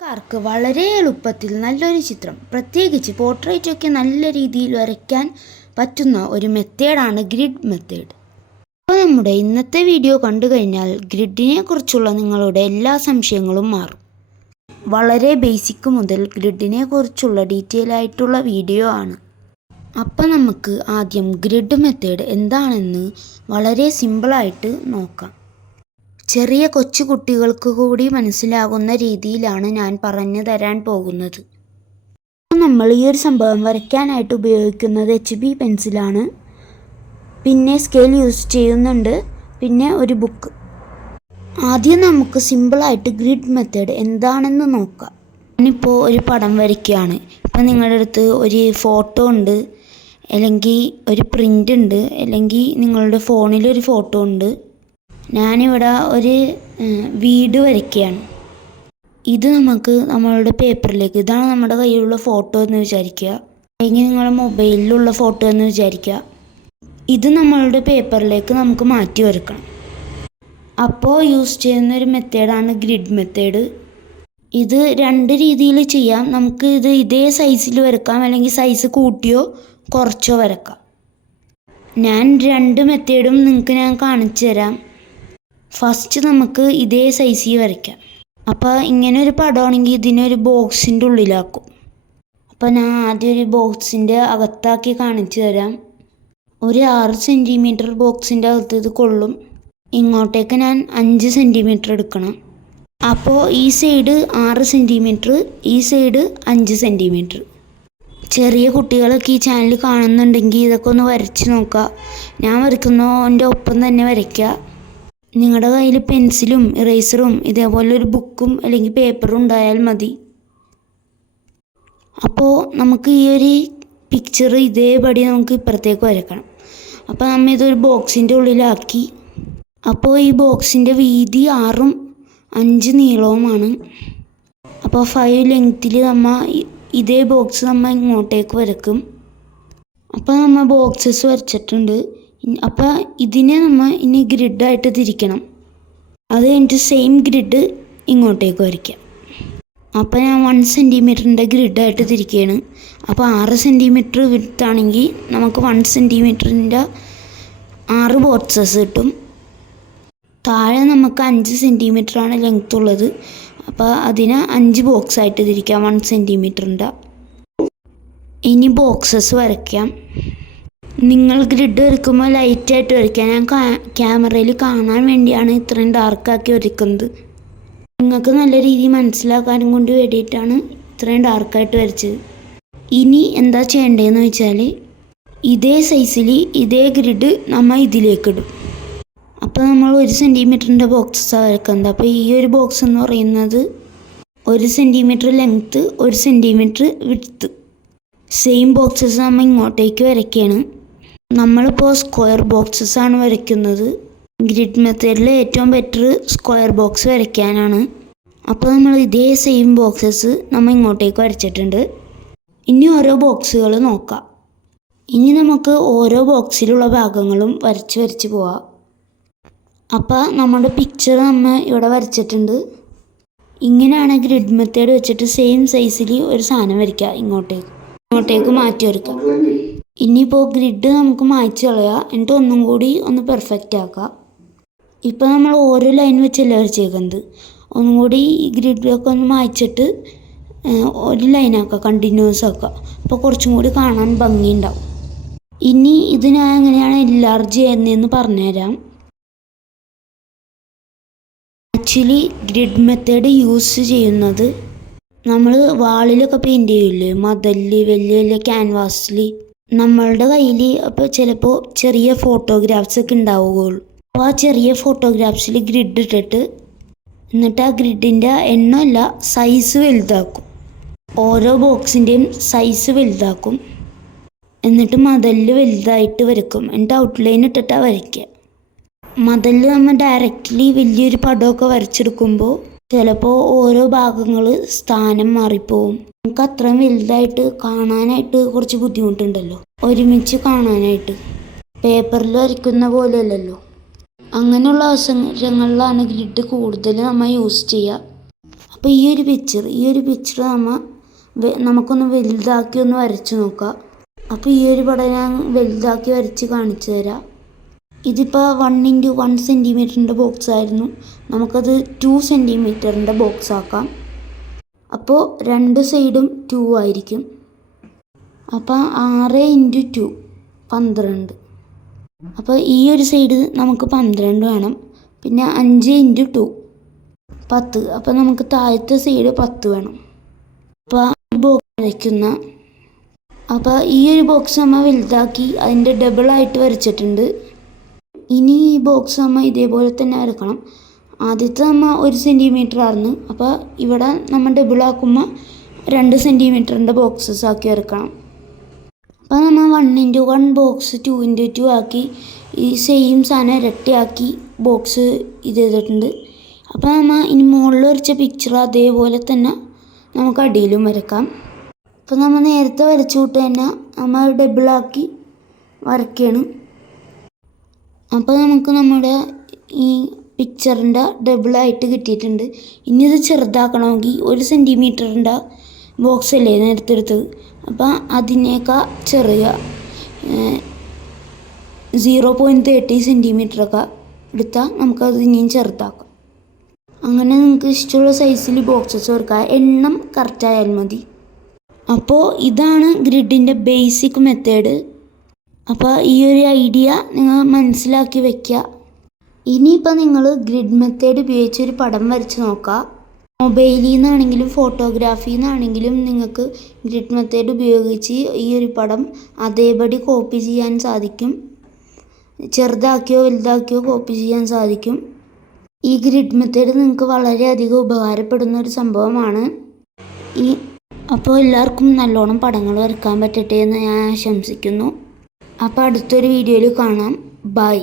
ക്കാർക്ക് വളരെ എളുപ്പത്തിൽ നല്ലൊരു ചിത്രം, പ്രത്യേകിച്ച് പോർട്രേറ്റൊക്കെ നല്ല രീതിയിൽ വരയ്ക്കാൻ പറ്റുന്ന ഒരു മെത്തേഡാണ് ഗ്രിഡ് മെത്തേഡ്. അപ്പോൾ നമ്മുടെ ഇന്നത്തെ വീഡിയോ കണ്ടു കഴിഞ്ഞാൽ ഗ്രിഡിനെ കുറിച്ചുള്ള നിങ്ങളുടെ എല്ലാ സംശയങ്ങളും മാറും. വളരെ ബേസിക് മുതൽ ഗ്രിഡിനെ കുറിച്ചുള്ള ഡീറ്റെയിൽ ആയിട്ടുള്ള വീഡിയോ ആണ്. അപ്പോൾ നമുക്ക് ആദ്യം ഗ്രിഡ് മെത്തേഡ് എന്താണെന്ന് വളരെ സിമ്പിളായിട്ട് നോക്കാം. ചെറിയ കൊച്ചു കുട്ടികൾക്ക് കൂടി മനസ്സിലാകുന്ന രീതിയിലാണ് ഞാൻ പറഞ്ഞു തരാൻ പോകുന്നത്. നമ്മൾ ഈ ഒരു സംഭവം വരയ്ക്കാനായിട്ട് ഉപയോഗിക്കുന്നത് HB പെൻസിലാണ്. പിന്നെ സ്കെയിൽ യൂസ് ചെയ്യുന്നുണ്ട്, പിന്നെ ഒരു ബുക്ക്. ആദ്യം നമുക്ക് സിമ്പിളായിട്ട് ഗ്രിഡ് മെത്തേഡ് എന്താണെന്ന് നോക്കാം. ഞാനിപ്പോൾ ഒരു പടം വരയ്ക്കുകയാണ്. ഇപ്പം നിങ്ങളുടെ അടുത്ത് ഒരു ഫോട്ടോ ഉണ്ട്, അല്ലെങ്കിൽ ഒരു പ്രിൻ്റ് ഉണ്ട്, അല്ലെങ്കിൽ നിങ്ങളുടെ ഫോണിലൊരു ഫോട്ടോ ഉണ്ട്. ഞാനിവിടെ ഒരു വീട് വരയ്ക്കുകയാണ്. ഇത് നമുക്ക് നമ്മളുടെ പേപ്പറിലേക്ക്, ഇതാണ് നമ്മുടെ കയ്യിലുള്ള ഫോട്ടോ എന്ന് വിചാരിക്കുക, അല്ലെങ്കിൽ നിങ്ങളുടെ മൊബൈലിലുള്ള ഫോട്ടോ എന്ന് വിചാരിക്കുക. ഇത് നമ്മളുടെ പേപ്പറിലേക്ക് നമുക്ക് മാറ്റി വരക്കണം. അപ്പോൾ യൂസ് ചെയ്യുന്ന ഒരു മെത്തേഡാണ് ഗ്രിഡ് മെത്തേഡ്. ഇത് രണ്ട് രീതിയിൽ ചെയ്യാം. നമുക്ക് ഇത് ഇതേ സൈസിൽ വരക്കാം, അല്ലെങ്കിൽ സൈസ് കൂട്ടിയോ കുറച്ചോ വരക്കാം. ഞാൻ രണ്ട് മെത്തേഡും നിങ്ങൾക്ക് ഞാൻ കാണിച്ചു തരാം. ഫസ്റ്റ് നമുക്ക് ഇതേ സൈസിൽ വരയ്ക്കാം. അപ്പോൾ ഇങ്ങനെ ഒരു പടമാണെങ്കിൽ ഇതിനൊരു ബോക്സിൻ്റെ ഉള്ളിലാക്കും. അപ്പോൾ ഞാൻ ആദ്യം ഒരു ബോക്സിൻ്റെ അകത്താക്കി കാണിച്ചു തരാം. ഒരു 6 സെൻറ്റിമീറ്റർ ബോക്സിൻ്റെ അകത്ത് ഇത് കൊള്ളും. ഇങ്ങോട്ടേക്ക് ഞാൻ 5 സെൻറ്റിമീറ്റർ എടുക്കണം. അപ്പോൾ ഈ സൈഡ് 6 സെൻറ്റിമീറ്റർ, ഈ സൈഡ് 5 സെൻറ്റിമീറ്റർ. ചെറിയ കുട്ടികളൊക്കെ ഈ ചാനൽ കാണുന്നുണ്ടെങ്കിൽ ഇതൊക്കെ ഒന്ന് വരച്ച് നോക്കുക. ഞാൻ വരയ്ക്കുന്നതിൻ്റെ ഒപ്പം തന്നെ വരയ്ക്കുക. നിങ്ങളുടെ കയ്യിൽ പെൻസിലും ഇറേസറും ഇതേപോലെ ഒരു ബുക്കും അല്ലെങ്കിൽ പേപ്പറും ഉണ്ടായാൽ മതി. അപ്പോൾ നമുക്ക് ഈ ഒരു പിക്ചർ ഇതേപടി നമുക്ക് ഇപ്പുറത്തേക്ക് വരക്കണം. അപ്പോൾ നമ്മൾ ഇതൊരു ബോക്സിൻ്റെ ഉള്ളിലാക്കി. അപ്പോൾ ഈ ബോക്സിൻ്റെ വീതി 6ഉം 5 നീളവുമാണ്. അപ്പോൾ 5 ലെങ്ത്തിൽ നമ്മൾ ഇതേ ബോക്സ് നമ്മൾ ഇങ്ങോട്ടേക്ക് വരക്കും. അപ്പോൾ നമ്മൾ ബോക്സസ് വരച്ചിട്ടുണ്ട്. അപ്പോൾ ഇതിനെ നമ്മൾ ഇനി ഗ്രിഡായിട്ട് തിരിക്കണം. അത് കഴിഞ്ഞിട്ട് സെയിം ഗ്രിഡ് ഇങ്ങോട്ടേക്ക് വരയ്ക്കാം. അപ്പോൾ ഞാൻ 1 സെൻറ്റിമീറ്ററിൻ്റെ ഗ്രിഡായിട്ട് തിരിക്കുകയാണ്. അപ്പോൾ 6 സെൻറ്റിമീറ്റർ വിഡ്ത്താണെങ്കിൽ നമുക്ക് 1 സെൻറ്റിമീറ്ററിൻ്റെ 6 ബോക്സസ് കിട്ടും. താഴെ നമുക്ക് 5 സെൻറ്റിമീറ്ററാണ് ലെങ്ത് ഉള്ളത്. അപ്പോൾ അതിനെ 5 ബോക്സായിട്ട് തിരിക്കാം 1 സെൻറ്റിമീറ്ററിൻ്റെ. ഇനി ബോക്സസ് വരയ്ക്കാം. നിങ്ങൾ ഗ്രിഡ് വരയ്ക്കുമ്പോൾ ലൈറ്റായിട്ട് വരയ്ക്കാം. ഞാൻ ക്യാമറയിൽ കാണാൻ വേണ്ടിയാണ് ഇത്രയും ഡാർക്കാക്കി വരയ്ക്കുന്നത്. നിങ്ങൾക്ക് നല്ല രീതിയിൽ മനസ്സിലാക്കാനും കൊണ്ട് വേണ്ടിയിട്ടാണ് ഇത്രയും ഡാർക്കായിട്ട് വരച്ചത്. ഇനി എന്താ ചെയ്യേണ്ടതെന്ന് വെച്ചാൽ ഇതേ സൈസിൽ ഇതേ ഗ്രിഡ് നമ്മൾ ഇതിലേക്കിടും. അപ്പോൾ നമ്മൾ 1 സെൻറ്റിമീറ്ററിൻ്റെ ബോക്സാണ് വരയ്ക്കുന്നത്. അപ്പോൾ ഈ ഒരു ബോക്സ് എന്ന് പറയുന്നത് 1 centimetre length, 1 centimetre width. Same boxes നമ്മൾ ഇങ്ങോട്ടേക്ക് വരയ്ക്കുകയാണ്. നമ്മളിപ്പോൾ സ്ക്വയർ ബോക്സസ് ആണ് വരയ്ക്കുന്നത്. ഗ്രിഡ് മെത്തേഡിൽ ഏറ്റവും ബെറ്റർ സ്ക്വയർ ബോക്സ് വരയ്ക്കാനാണ്. അപ്പോൾ നമ്മൾ ഇതേ സെയിം ബോക്സസ് നമ്മൾ ഇങ്ങോട്ടേക്ക് വരച്ചിട്ടുണ്ട്. ഇനി ഓരോ ബോക്സുകൾ നോക്കാം. ഇനി നമുക്ക് ഓരോ ബോക്സിലുള്ള ഭാഗങ്ങളും വരച്ച് പോവാം. അപ്പോൾ നമ്മുടെ പിക്ചർ നമ്മൾ ഇവിടെ വരച്ചിട്ടുണ്ട്. ഇങ്ങനെയാണ് ഗ്രിഡ് മെത്തേഡ് വെച്ചിട്ട് സെയിം സൈസിൽ ഒരു സാധനം വരയ്ക്കുക. ഇങ്ങോട്ടേക്ക് മാറ്റി വരയ്ക്കാം. ഇനിയിപ്പോൾ ഗ്രിഡ് നമുക്ക് മായ്ച്ച് കളയുക. എന്നിട്ട് ഒന്നും കൂടി ഒന്ന് പെർഫെക്റ്റ് ആക്കുക. ഇപ്പോൾ നമ്മൾ ഓരോ ലൈൻ വെച്ചല്ലേ വരച്ചേക്കുന്നത്. ഒന്നും കൂടി ഈ ഗ്രിഡൊക്കെ ഒന്ന് മായ്ച്ചിട്ട് ഒരു ലൈനാക്കുക, കണ്ടിന്യൂസ് ആക്കുക. അപ്പോൾ കുറച്ചും കൂടി കാണാൻ ഭംഗിയുണ്ടാവും. ഇനി ഇത് ഞാൻ എങ്ങനെയാണ് എൻലാർജ് ചെയ്യുന്നതെന്ന് പറഞ്ഞുതരാം. ആക്ച്വലി ഗ്രിഡ് മെത്തേഡ് യൂസ് ചെയ്യുന്നത് നമ്മൾ വാളിലൊക്കെ പെയിൻറ്റ് ചെയ്യില്ലേ, മതിലിൽ വലിയ വലിയ ക്യാൻവാസിൽ. നമ്മളുടെ കയ്യിൽ അപ്പോൾ ചിലപ്പോൾ ചെറിയ ഫോട്ടോഗ്രാഫ്സ് ഒക്കെ ഉണ്ടാവുകയുള്ളൂ. അപ്പോൾ ആ ചെറിയ ഫോട്ടോഗ്രാഫ്സിൽ ഗ്രിഡ് ഇട്ടിട്ട് എന്നിട്ട് ആ ഗ്രിഡിൻ്റെ എണ്ണമല്ല സൈസ് വലുതാക്കും. ഓരോ ബോക്സിൻ്റെയും സൈസ് വലുതാക്കും. എന്നിട്ട് മതിലിൽ വലുതായിട്ട് വരക്കും. എന്നിട്ട് ഔട്ട്ലൈൻ ഇട്ടിട്ടാണ് വരയ്ക്കുക. മതിലിൽ നമ്മൾ ഡയറക്റ്റ്ലി വലിയൊരു പടമൊക്കെ വരച്ചെടുക്കുമ്പോൾ ചിലപ്പോൾ ഓരോ ഭാഗങ്ങൾ സ്ഥാനം മാറിപ്പോവും. നമുക്ക് അത്രയും വലുതായിട്ട് കാണാനായിട്ട് കുറച്ച് ബുദ്ധിമുട്ടുണ്ടല്ലോ, ഒരുമിച്ച് കാണാനായിട്ട്. പേപ്പറിൽ വരയ്ക്കുന്ന പോലെയല്ലല്ലോ. അങ്ങനെയുള്ള അവസരങ്ങളിലാണ് ഗ്രിഡ് കൂടുതൽ നമ്മൾ യൂസ് ചെയ്യുക. അപ്പോൾ ഈ ഒരു പിക്ചർ നമുക്കൊന്ന് വലുതാക്കി ഒന്ന് വരച്ച് നോക്കാം. അപ്പോൾ ഈ ഒരു പടം ഞാൻ വലുതാക്കി വരച്ച് കാണിച്ചു തരാം. ഇതിപ്പോൾ 1x1 സെൻറ്റിമീറ്ററിൻ്റെ ബോക്സ് ആയിരുന്നു, നമുക്കത് 2 സെൻറ്റിമീറ്ററിൻ്റെ ബോക്സ് ആക്കാം. അപ്പോൾ രണ്ട് സൈഡും 2 ആയിരിക്കും. അപ്പോൾ 6x2 12. അപ്പോൾ ഈ ഒരു സൈഡ് നമുക്ക് 12 വേണം. പിന്നെ 5x2 10. അപ്പോൾ നമുക്ക് താഴത്തെ സൈഡ് 10 വേണം. അപ്പോൾ ബോക്സ് വരയ്ക്കുന്ന അപ്പോൾ ഈ ഒരു ബോക്സ് നമ്മൾ വലുതാക്കി അതിൻ്റെ ഡബിളായിട്ട് വരച്ചിട്ടുണ്ട്. ഇനി ഈ ബോക്സ് നമ്മൾ ഇതേപോലെ തന്നെ വരക്കണം. ആദ്യത്തെ നമ്മൾ 1 സെൻറ്റിമീറ്റർ ആയിരുന്നു, അപ്പോൾ ഇവിടെ നമ്മൾ ഡബിളാക്കുമ്പോൾ 2 സെൻറ്റിമീറ്ററിൻ്റെ ബോക്സസ് ആക്കി വരക്കണം. അപ്പോൾ നമ്മൾ 1x1 ബോക്സ് 2x2 ആക്കി ഈ സെയിം സാധനം ഇരട്ടിയാക്കി ബോക്സ് ഇത് ചെയ്തിട്ടുണ്ട്. അപ്പോൾ നമ്മൾ ഇനി മുകളിൽ വരച്ച പിക്ചർ അതേപോലെ തന്നെ നമുക്ക് അടിയിലും വരക്കാം. അപ്പോൾ നമ്മൾ നേരത്തെ വരച്ചു കൂട്ട് തന്നെ നമ്മൾ ഡബിളാക്കി വരയ്ക്കുകയാണ്. അപ്പോൾ നമുക്ക് നമ്മുടെ ഈ പിക്ചറിൻ്റെ ഡബിളായിട്ട് കിട്ടിയിട്ടുണ്ട്. ഇനി ഇത് ചെറുതാക്കണമെങ്കിൽ 1 സെൻറ്റിമീറ്ററിൻ്റെ ബോക്സ് അല്ലേ നേരത്തെ എടുത്തത്, അപ്പോൾ അതിനേക്കാൾ ചെറിയ 0.30 സെൻറ്റിമീറ്ററൊക്കെ എടുത്താൽ നമുക്കത് ഇനിയും ചെറുതാക്കാം. അങ്ങനെ നിങ്ങൾക്ക് ഇഷ്ടമുള്ള സൈസിൽ ബോക്സസ് വെക്കാം, എണ്ണം കറക്റ്റായാൽ മതി. അപ്പോൾ ഇതാണ് ഗ്രിഡിൻ്റെ ബേസിക് മെത്തേഡ്. അപ്പോൾ ഈ ഒരു ഐഡിയ നിങ്ങൾ മനസ്സിലാക്കി വയ്ക്കുക. ഇനിയിപ്പോൾ നിങ്ങൾ ഗ്രിഡ് മെത്തേഡ് ഉപയോഗിച്ചൊരു പടം വരച്ച് നോക്കുക. മൊബൈലിൽ നിന്നാണെങ്കിലും ഫോട്ടോഗ്രാഫിയിൽ നിന്നാണെങ്കിലും നിങ്ങൾക്ക് ഗ്രിഡ് മെത്തേഡ് ഉപയോഗിച്ച് ഈ ഒരു പടം അതേപടി കോപ്പി ചെയ്യാൻ സാധിക്കും. ചെറുതാക്കിയോ വലുതാക്കിയോ കോപ്പി ചെയ്യാൻ സാധിക്കും. ഈ ഗ്രിഡ് മെത്തേഡ് നിങ്ങൾക്ക് വളരെയധികം ഉപകാരപ്പെടുന്ന ഒരു സംഭവമാണ്. അപ്പോൾ എല്ലാവർക്കും നല്ലോണം പടങ്ങൾ വരയ്ക്കാൻ പറ്റട്ടെ എന്ന് ഞാൻ ആശംസിക്കുന്നു. അപ്പോൾ അടുത്തൊരു വീഡിയോയിൽ കാണാം. ബൈ.